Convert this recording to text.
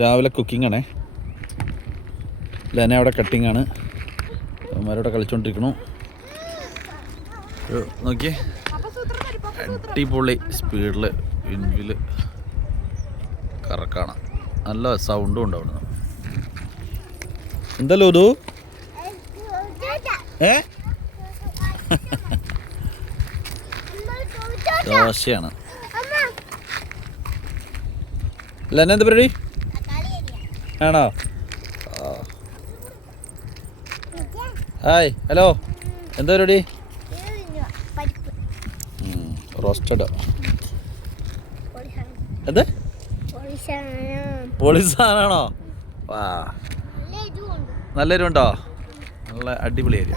രാവിലെ കുക്കിംഗ് ആണേ. ലെന അവിടെ കട്ടിങ് ആണ്. അവന്മാരവിടെ കളിച്ചോണ്ടിരിക്കണു. നോക്കിയേ, അടിപൊളി സ്പീഡിൽ വിൻവിൽ കറക്കാണ്. നല്ല സൗണ്ടും ഉണ്ട് അവിടുന്ന്. എന്തല്ലോ ഇത് ദോശയാണ്. ലെന എന്താ പരിപാടി ആണോ? ഹായ്, ഹലോ, എന്താ പരിപാടി? റോസ്റ്റഡ്. എന്ത് പോളിസാണോ? വാ, നല്ല എരിവുണ്ടോ? നല്ല അടിപൊളി ഏരിയ.